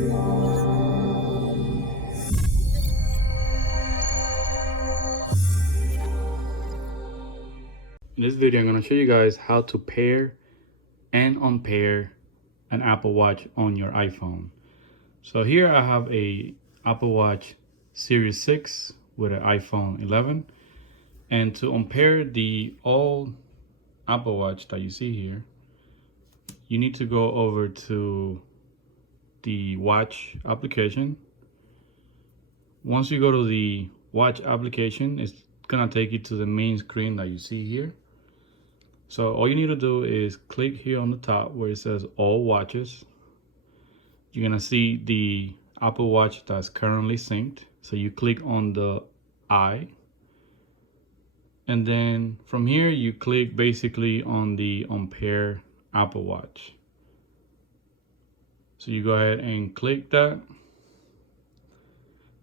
In this video, I'm going to show you guys how to pair and unpair an Apple Watch on your iPhone. So here I have a Apple Watch Series 6 with an iPhone 11. And to unpair the old Apple Watch that you see here, you need to go over to the Watch application. Once you go to the Watch application, it's gonna take you to the main screen that you see here. So all you need to do is click here on the top where it says all watches. You're gonna see the Apple Watch that's currently synced. So you click on the I. And then from here, you click basically on the unpair Apple Watch. So you go ahead and click that.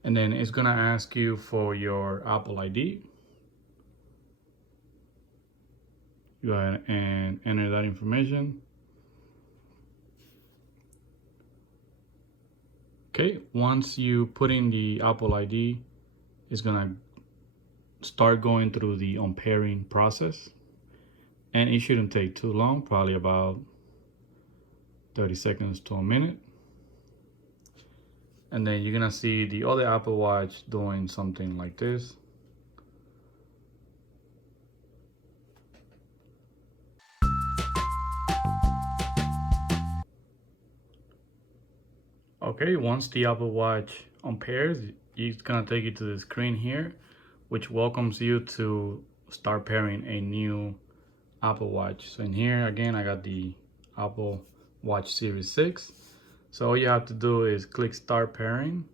And then it's gonna ask you for your Apple ID. Go ahead and enter that information. Okay, once you put in the Apple ID, it's gonna start going through the unpairing process. And it shouldn't take too long, probably about 30 seconds to a minute. And then you're gonna see the other Apple Watch doing something like this. Okay, once the Apple Watch unpairs, it's gonna take you to the screen here, which welcomes you to start pairing a new Apple Watch. So in here, again, I got the Apple Watch Series 6. So all you have to do is click Start Pairing,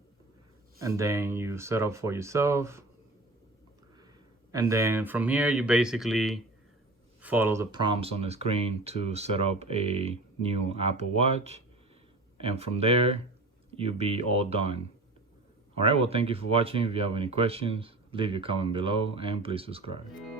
and then you set up for yourself. And then from here, you basically follow the prompts on the screen to set up a new Apple Watch. And from there, you'll be all done. All right, well, thank you for watching. If you have any questions, leave your comment below and please subscribe.